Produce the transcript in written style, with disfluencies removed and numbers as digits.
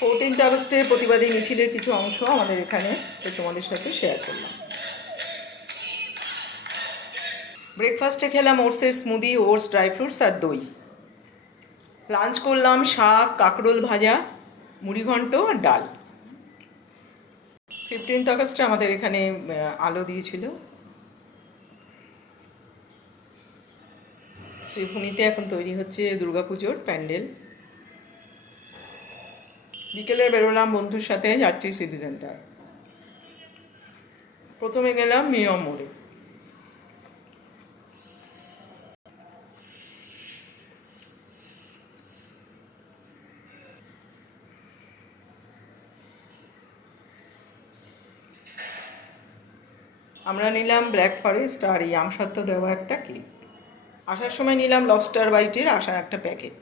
14 আগস্টে প্রতিবাদী মিছিলের কিছু অংশ আমাদের এখানে তোমাদের সাথে শেয়ার করলাম। ব্রেকফাস্টে খেলাম ওটসের স্মুদি, ওটস, ড্রাই ফ্রুটস আর দই। লাঞ্চ করলাম শাক, কাঁকরোল ভাজা, মুড়িঘণ্ট আর ডাল। 15 আগস্টে আমাদের এখানে আলো দিয়েছিল। শ্রীভূমিতে এখন তৈরি হচ্ছে দুর্গাপুজোর প্যান্ডেল। বিকেলে বেরোলাম বন্ধুর সাথে, যাচ্ছি সিটি সেন্টার। প্রথমে গেলাম মিয়ম মোড়ে। আমরা নিলাম ব্ল্যাক ফরেস্ট আর এই আমসত্ত্ব দেওয়া একটা কেক। আসার সময় নিলাম লবস্টার বাইটের একটা প্যাকেট।